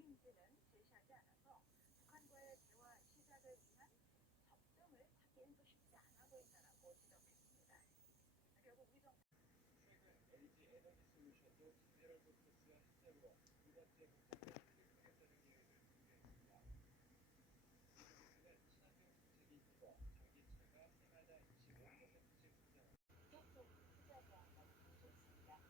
어디인지는 제시하지 않아서 북한과의 대화 시작을 위한 접점을 찾기엔 또 쉽지 않아 보인다라고 지적했습니다. 결국 우리 정부 최근 LG 에너지 솔루션도 미네랄 포커스와 합작으로 두 번째 공장을 설립하겠다는 계획을 공개했습니다. 이 경우에는 친환경 정책이 있고 전기차가 해마다 25%씩 성장합니다. 투자 제한까지 강조했습니다.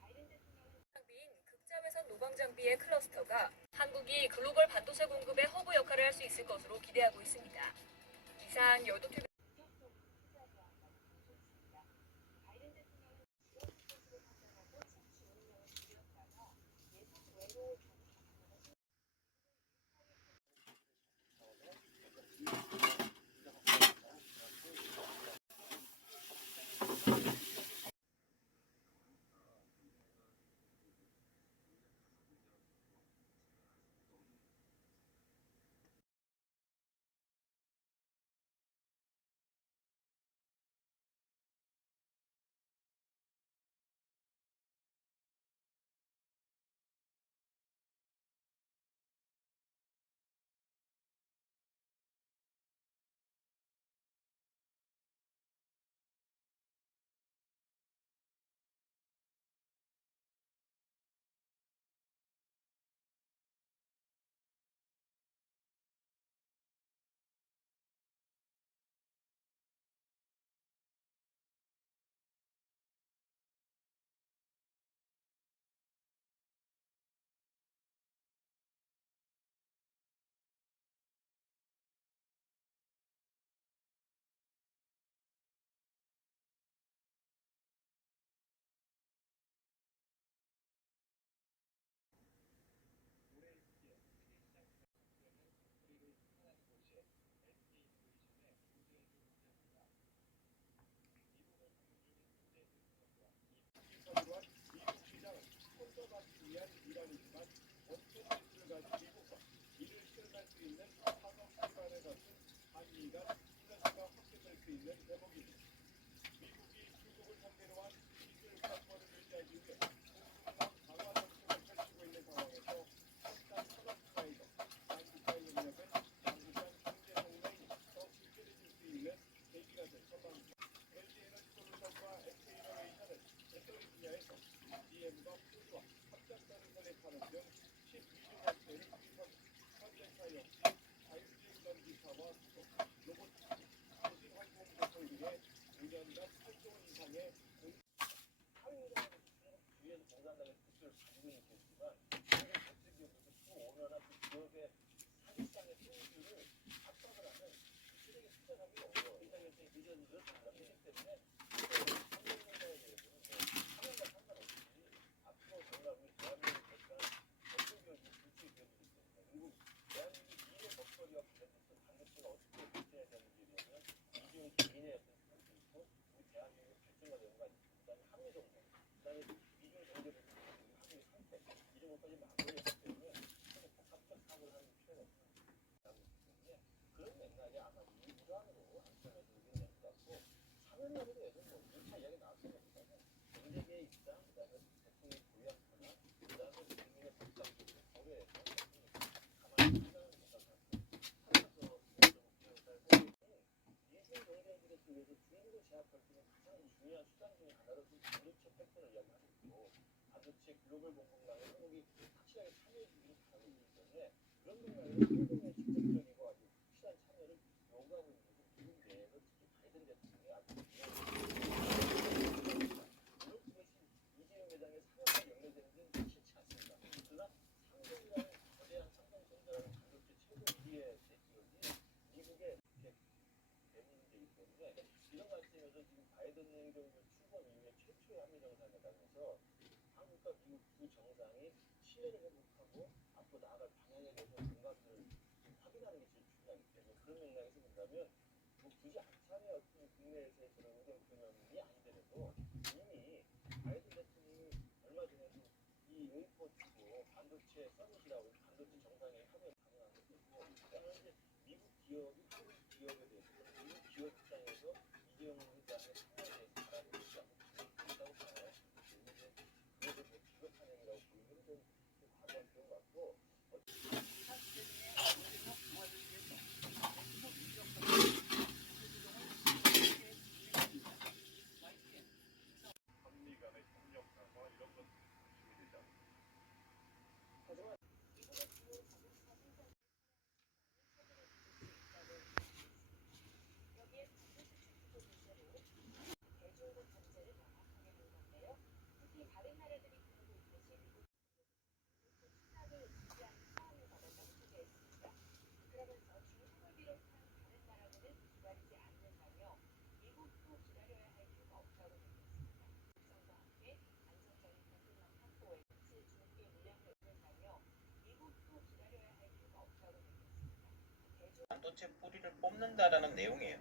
바이든 대통령은 장비인 극자외선 노광 장비의 클러스터가 한국이 글로벌 반도체 공급의 허브 역할을 할 수 있을 것으로 기대하고 있습니다. 이상 여도 투자 제한까지 강조했습니다. 바이든 대통령은 이런 스탠스를 판단하고 채취 운영을 줄였다가 예상 외로 올해 6일 세계시장 가격은 컴퓨터를 생산하는 곳이 SK 이노베이션의 조재현 주 부장입니다. 미국을 방문 중인 문재인 대통령과 미국 시장을 손써받기 위한 일환이지만 원천 기술을 가진 미국과 이를 실현할 수 있는 산업 기반을 갖춘 한미 간 시너지가 확대될 수 있는 대목입니다. 미국이 중국을 상대로 한 기술 관권을 유지하기 위해 공급망 강화 정책을 펼치고 있는 상황에서 한국 산업 분야에서 한국과의 협력은 양국 간 경제 동맹이 더 굳건해질 수 있는 계기가 될 전망입니다. LG 에너지 솔루션과 SK 이노베이션은 배터리 분야에서 GM과 푸드와 합작사를 설립하는 등 12조 원대를 투입하고 현대차 역시 자율주행 전기차와 수소, 로보티क्스, 초신항공 제품 등의 5년간 8조 원 이상의 사회적으로 중국 주위에서 공산당의 국수를 가지고 있는 케이스지만 중국 대체 기업으로서 수 5년간 그 기업의 사실상의 수익률을 압박을 하는 시대에 투자하기 어려워요. 의사결정의 비전을 달라지기 때문에 삼성전자에 대해서는 상황과 상관없이 앞으로 정말 우리 대한민국을 대표하는 대표 기업이 불출이 되어지기 때문에 그리고 대한민국 미래 먹거리와 관련돼서 반도체가 어떻게 발전해야 되는지에 대해서는 이재용 개인의 어떤 생각도 있고 우리 대한민국 발전과 연관이 있고 그다음에 한미 정부 그다음에 미중 경제 배경 한미 상태 이런 것까지 마무리했기 때문에 아주 복합적 사고를 하는 필요가 없는 나고 있기 때문에 그런 맥락이 아마 일부장으로 한편에서 의견을 낸 것 같고 사면론에 대해서 뭐 1차 이야기 나왔습니다만 경제계의 입장 그다음에 대통령의 고유한 권한 그다음에 국민의 복잡적으로 고려해서 가만히 판단을 못한 것 같고 하나 더 잘 보면 미중 경쟁들에 속에서 중국을 제압할 수 있는 가장 중요한 수단 중에 하나로 그 반도체 팩터를 이야기하고 있고 반도체 글로벌 공급망에 한국이 확실하게 참여해 주기를 바라고 있기 때문에 그런 맥락에서 한국의 직접적이고 아주 확실한 참여를 요구하고 있는 것은 미국 내에서 특히 바이든 대통령이 아주 물론 그것이 이재용 회장의 사업과 연결되는 데는 싫지 않습니다. 그러나 삼성이라는 거대한 삼성전자라는 반도체 최고 1위의 대기업이 미국의 대문제이기 때문에 이런 관점에서 지금 바이든 행정부 출범 이후에 최초의 한미 정상회담에서 한국과 미국 두 정상이 신뢰를 회복하고 앞으로 나아갈 방향에 대해서 공감대를 확인하는 게 제일 중요하기 때문에 그런 맥락에서 본다면 뭐 굳이 한참의 어떤 국내에서의 그런 의견 표명이 아니더라도 이미 바이든 대통령이 얼마 전에도 이 웨이포 반도체 서밋이라고 반도체 정상회의 하면 방문한 것도 있고 그다음에 이제 미국 기업이 한국 기업에 대해서 미국 기업 입장에서 이재용 회장의 참여에 대해서 바라보고 있다고 있다고 봐요. 그래서 그것을 뭐 비겁한 행위라고 보기는 좀 과도한 그런 것 같고 하지만 미국의 주요 자동차 생산 체계를 두고 있다는 여기에 반도체 칩도 문제로 대중국 경제를 명확하게 본 건데요. 특히 다른 나라들이 부르고 있듯이 미국 반도체 시장을 유지하는 상황을 받았다고 소개했습니다. 그러면서 중국을 비롯한 다른 나라들은 기다리지 않는다며 미국도 기다려야 할 이유가 없다고 밝혔습니다. 국정과 함께 안정적인 공급망 확보에 같이 중국에 물량을 얻는다며 미국도 기다려야 할 이유가 없다고 밝혔습니다. 반도체 뿌리를 뽑는다라는 내용이에요.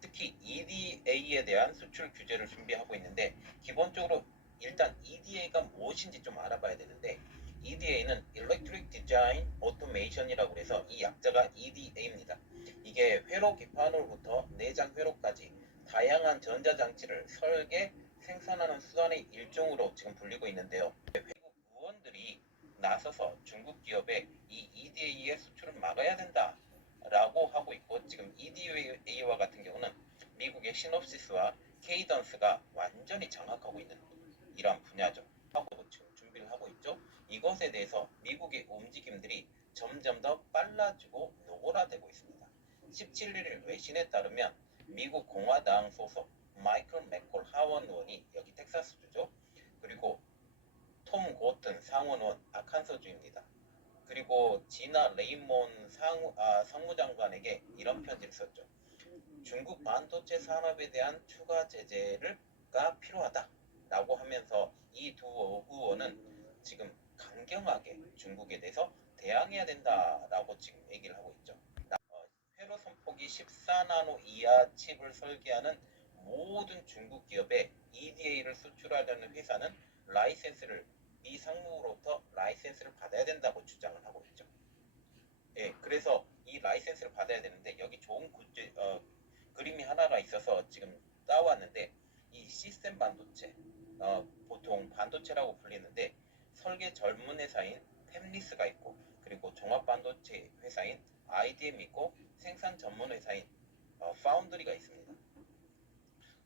특히 EDA에 대한 수출 규제를 준비하고 있는데 기본적으로 일단 EDA가 무엇인지 좀 알아봐야 되는데 EDA는 Electric Design Automation이라고 해서 이 약자가 EDA입니다. 이게 회로 기판으로부터 내장 회로까지 다양한 전자장치를 설계, 생산하는 수단의 일종으로 지금 불리고 있는데요. 외국 의원들이 나서서 중국 기업의 이 EDA의 수출을 막아야 된다 라고 하고 있고 지금 EDA와 같은 경우는 미국의 시놉시스와 케이던스가 완전히 장악하고 있는 이러한 분야죠. 하고 지금 준비를 하고 있죠. 이것에 대해서 미국의 움직임들이 점점 더 빨라지고 노골화되고 있습니다. 17일 외신에 따르면 미국 공화당 소속 마이클 맥콜 하원 의원이 여기 텍사스주죠. 그리고 톰 고튼 상원 의원 아칸소주입니다. 그리고 지나 레이몬 상무장관에게 이런 편지를 썼죠. 중국 반도체 산업에 대한 추가 제재가 필요하다라고 하면서 이 두 의원은 지금 강경하게 중국에 대해서 대항해야 된다라고 지금 얘기를 하고 있죠. 회로 선폭이 14나노 이하 칩을 설계하는 모든 중국 기업에 EDA를 수출하려는 회사는 라이센스를 미 상무로부터 라이센스를 받아야 된다고 주장을 하고 있죠. 예, 그래서 이 라이센스를 받아야 되는데 여기 좋은 그림이 하나가 있어서 지금 따왔는데 이 시스템 반도체, 보통 반도체라고 불리는데 설계 전문 회사인 팹리스가 있고 그리고 종합 반도체 회사인 IDM 있고 생산 전문 회사인 파운드리가 있습니다.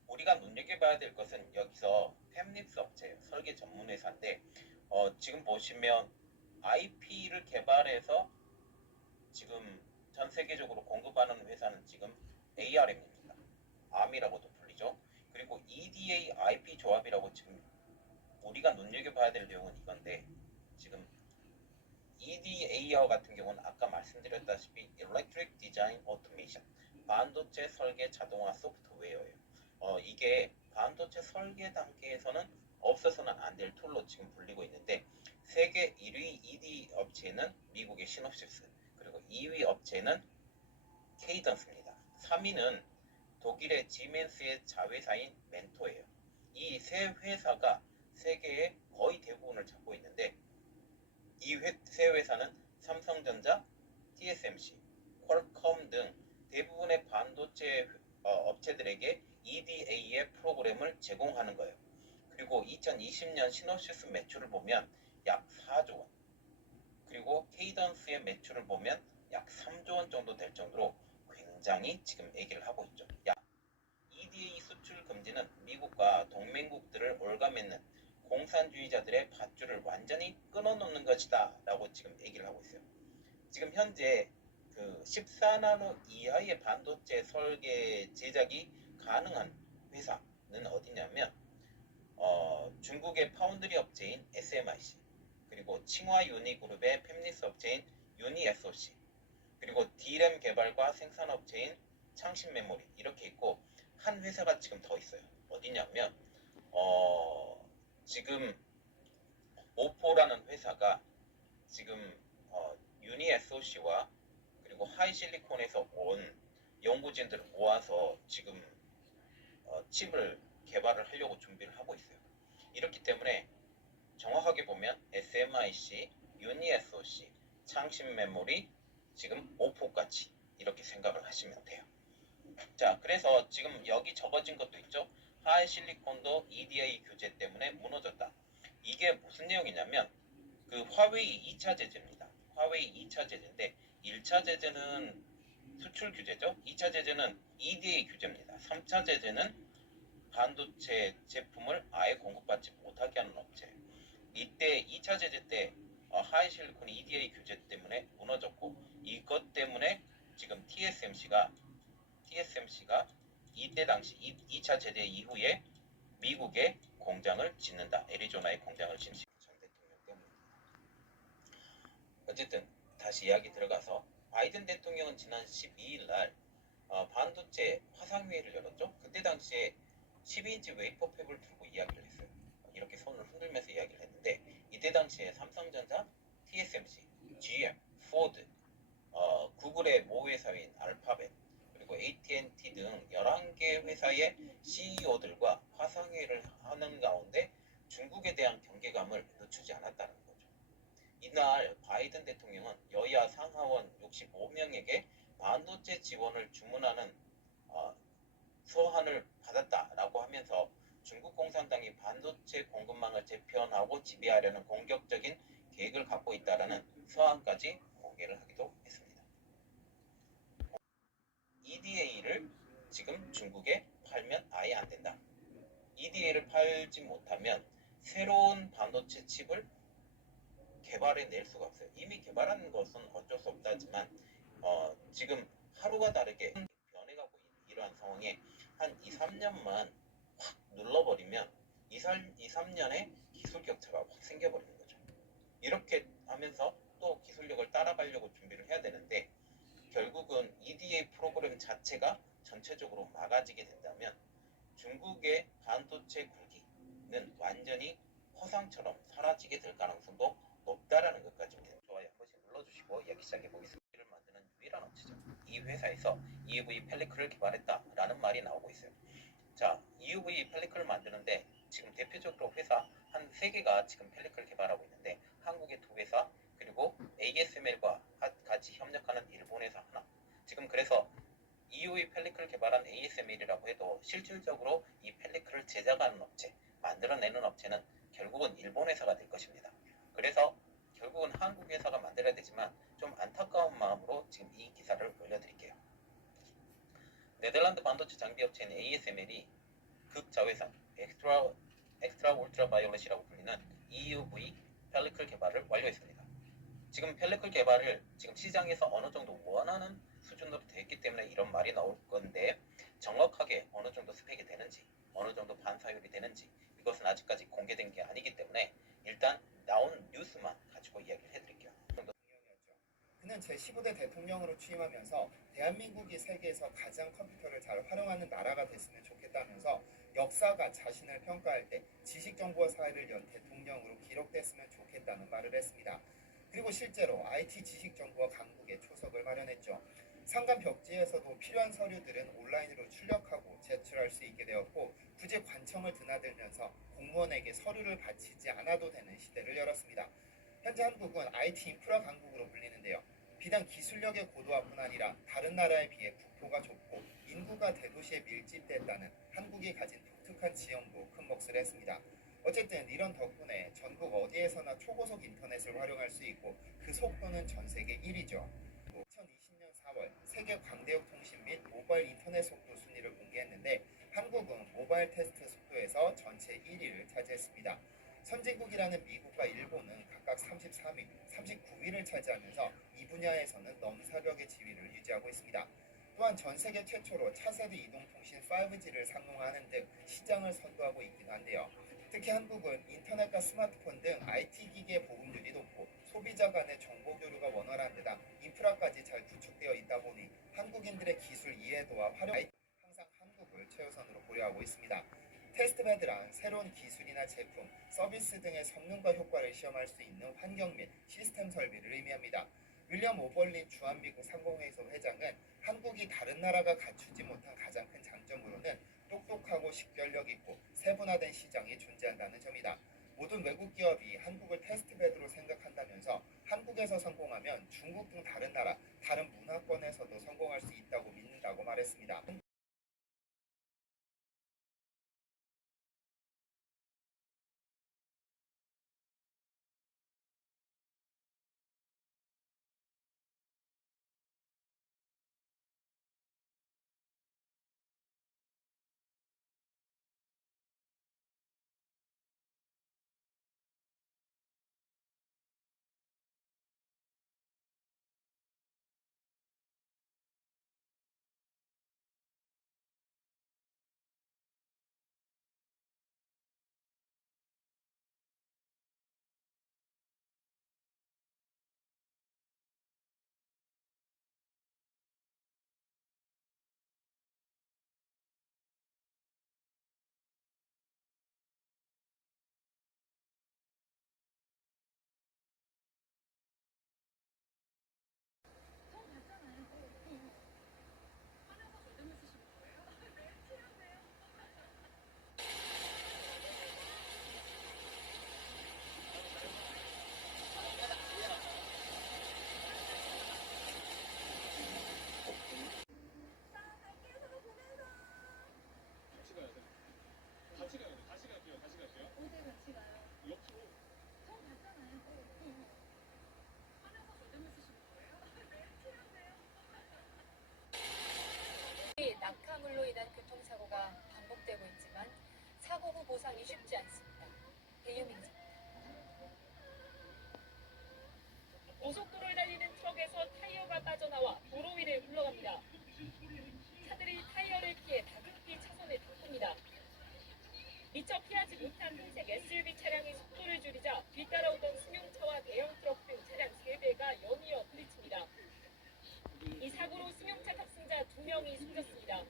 우리가 눈여겨봐야 될 것은 여기서 팹리스 업체예요. 설계 전문 회사인데 지금 보시면 IP를 개발해서 지금 전 세계적으로 공급하는 회사는 지금 ARM입니다. ARM이라고도 불리죠. 그리고 EDA IP 조합이라고 지금 우리가 눈여겨봐야 될 내용은 이건데 지금 EDA와 같은 경우는 아까 말씀드렸다시피 Electric Design Automation 반도체 설계 자동화 소프트웨어예요. 이게 반도체 설계 단계에서는 없어서는 안 될 툴로 지금 불리고 있는데 세계 1위 ED 업체는 미국의 시놉시스 그리고 2위 업체는 케이던스입니다. 3위는 독일의 지멘스의 자회사인 멘토예요. 이 세 회사가 세계의 거의 대부분을 잡고 있는데 이 세 회사는 삼성전자, TSMC, 퀄컴 등 대부분의 반도체 업체들에게 EDA의 프로그램을 제공하는 거예요. 그리고 2020년 시놉시스 매출을 보면 약 4조 원, 그리고 케이던스의 매출을 보면 약 3조 원 정도 될 정도로 굉장히 지금 얘기를 하고 있죠. EDA 수출 금지는 미국과 동맹국들을 올가매는 공산주의자들의 밧줄을 완전히 끊어놓는 것이다 라고 지금 얘기를 하고 있어요. 지금 현재 그 14나노 이하의 반도체 설계 제작이 가능한 회사는 어디냐면 중국의 파운드리 업체인 SMIC, 그리고 칭화 유니그룹의 팹리스 업체인 유니SOC, 그리고 D램 개발과 생산 업체인 창신 메모리 이렇게 있고 한 회사가 지금 더 있어요. 어디냐면 지금 오포라는 회사가 지금 유니SOC와 그리고 하이실리콘에서 온 연구진들을 모아서 지금 칩을 개발을 하려고 준비를 하고 있어요. 이렇기 때문에 정확하게 보면 SMIC, 유니SOC, 창신 메모리, 지금 오포까지 이렇게 생각을 하시면 돼요. 자, 그래서 지금 여기 적어진 것도 있죠. 하이실리콘도 EDA 규제 때문에 무너졌다. 이게 무슨 내용이냐면 그 화웨이 2차 제재입니다. 화웨이 2차 제재인데 1차 제재는 수출 규제죠. 2차 제재는 EDA 규제입니다. 3차 제재는 반도체 제품을 아예 공급받지 못하게 하는 업체. 이때 2차 제재 때 하이실리콘 EDA 규제 때문에 무너졌고, 이것 때문에 지금 TSMC가 이때 당시 2차 제대 이후에 미국에 공장을 짓는다. 애리조나에 공장을 짓는 전 대통령 때문에. 어쨌든 다시 이야기 들어가서 바이든 대통령은 지난 12일 날 반도체 화상회의를 열었죠. 그때 당시에 12인치 웨이퍼 팹을 들고 이야기를 했어요. 이렇게 손을 흔들면서 이야기를 했는데, 이때 당시에 삼성전자, TSMC, GM, 포드, 구글의 모회사인 알파벳, 그리고 AT&T 등 11개 회사의 CEO들과 화상회의를 하는 가운데 중국에 대한 경계감을 늦추지 않았다는 거죠. 이날 바이든 대통령은 여야 상하원 65명에게 반도체 지원을 주문하는 서한을 받았다라고 하면서 중국 공산당이 반도체 공급망을 재편하고 지배하려는 공격적인 계획을 갖고 있다라는 서한까지 공개를 하기도 했습니다. EDA를 지금 중국에 팔면 아예 안 된다. EDA를 팔지 못하면 새로운 반도체 칩을 개발해낼 수가 없어요. 이미 개발한 것은 어쩔 수 없다지만 지금 하루가 다르게 변해가고 있는 이러한 상황에 한 2, 3년만 확 눌러버리면 2, 3년에 기술 격차가 확 생겨버리는 거죠. 이렇게 하면서 또 기술력을 따라가려고 준비를 해야 되는데, 결국은 EDA 프로그램 자체가 전체적으로 막아지게 된다면 중국의 반도체 굴기는 완전히 허상처럼 사라지게 될 가능성도 높다라는 것까지입니다. 좋아요 한 번씩 눌러주시고 이야기 시작해 보겠습니다. 를 만드는 유일한 업체죠. 이 회사에서 EUV 펠리클을 개발했다라는 말이 나오고 있어요. 자, EUV 펠리클을 만드는데 지금 대표적으로 회사 한 3개가 지금 펠리클을 개발하고 있는데, 한국의 2회사, 그리고 ASML과 같이 협력하는 일본 회사 하나. 지금 그래서 EUV 펠리클을 개발한 ASML이라고 해도 실질적으로 이 펠리클을 제작하는 업체, 만들어내는 업체는 결국은 일본 회사가 될 것입니다. 그래서 결국은 한국 회사가 만들어야 되지만 좀 안타까운 마음으로 지금 이 기사를 올려드릴게요. 네덜란드 반도체 장비 업체인 ASML이 극자외선 엑스트라 울트라 바이올렛이라고 불리는 EUV 펠리클 개발을 완료했습니다. 지금 펠리클 개발을 지금 시장에서 어느 정도 원하는 수준으로 됐기 때문에 이런 말이 나올 건데, 정확하게 어느 정도 스펙이 되는지, 어느 정도 반사율이 되는지 이것은 아직까지 공개된 게 아니기 때문에 일단 나온 뉴스만 가지고 이야기를 해드릴게요. 그는 제15대 대통령으로 취임하면서 대한민국이 세계에서 가장 컴퓨터를 잘 활용하는 나라가 됐으면 좋겠다면서 역사가 자신을 평가할 때 지식정보화 사회를 연 대통령으로 기록됐으면 좋겠다는 말을 했습니다. 그리고 실제로 IT 지식정보화 강국에 초석을 마련했죠. 상간 벽지에서도 필요한 서류들은 온라인으로 출력하고 제출할 수 있게 되었고, 굳이 관청을 드나들면서 공무원에게 서류를 바치지 않아도 되는 시대를 열었습니다. 현재 한국은 IT 인프라 강국으로 불리는데요. 비단 기술력의 고도화뿐 아니라 다른 나라에 비해 국토가 좁고 인구가 대도시에 밀집됐다는 한국이 가진 독특한 지형도 큰 몫을 했습니다. 어쨌든 이런 덕분에 전국 어디에서나 초고속 인터넷을 활용할 수 있고 그 속도는 전 세계 1위죠. 2020년 4월 세계 광대역 통신 및 모바일 인터넷 속도 순위를 공개했는데, 한국은 모바일 테스트 속도에서 전체 1위를 차지했습니다. 선진국이라는 미국과 일본은 각각 33위, 39위를 차지하면서 이 분야에서는 넘사벽의 지위를 유지하고 있습니다. 또한 전 세계 최초로 차세대 이동통신 5G를 상용화하는 등 시장을 선도하고 있기도 한데요. 특히 한국은 인터넷과 스마트폰 등 IT 기기의 보급률이 높고 소비자 간의 정보 교류가 원활한 데다 인프라까지 잘 구축되어 있다 보니 한국인들의 기술 이해도와 활용 항상 한국을 최우선으로 고려하고 있습니다. 테스트베드란 새로운 기술이나 제품, 서비스 등의 성능과 효과를 시험할 수 있는 환경 및 시스템 설비를 의미합니다. 윌리엄 오벌린 주한미국 상공회의소 회장은 한국이 다른 나라가 갖추지 못한 가장 큰 장점으로는 똑똑하고 식별력 있고 세분화된 시장이 존재한다는 점이다. 모든 외국 기업이 한국을 테스트베드로 생각한다면서 한국에서 성공하면 중국 등 다른 나라, 다른 문화권에서도 성공할 수 있다고 믿는다고 말했습니다. 보상이 쉽지 않습니다. 대유민입니다. 고속도로에 달리는 트럭에서 타이어가 빠져나와 도로 위를 흘러갑니다. 차들이 타이어를 피해 다급히 차선을 바꿉니다. 미처 피하지 못한 흰색 SUV 차량이 속도를 줄이자 뒤따라오던 승용차와 대형 트럭 등 차량 3대가 연이어 부딪힙니다. 이 사고로 승용차 탑승자 2명이 숨졌습니다.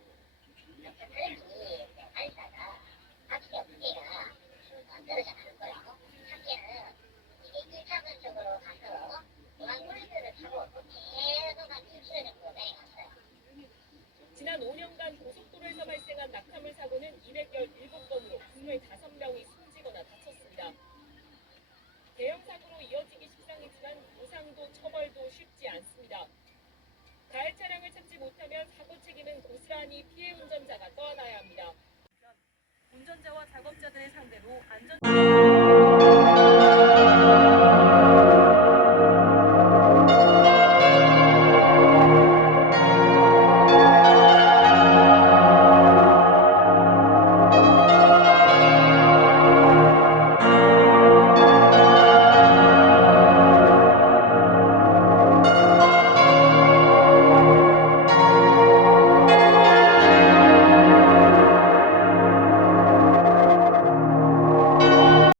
지난 5년간 고속도로에서 발생한 낙하물 사고는 217건으로 25명이 숨지거나 다쳤습니다. 대형 사고로 이어지기 십상이지만 보상도 처벌도 쉽지 않습니다. 가해 차량을 찾지 못하면 사고 책임은 고스란히 피해 운전자가 떠안아야 합니다. 운전자와 작업자들을 상대로 안전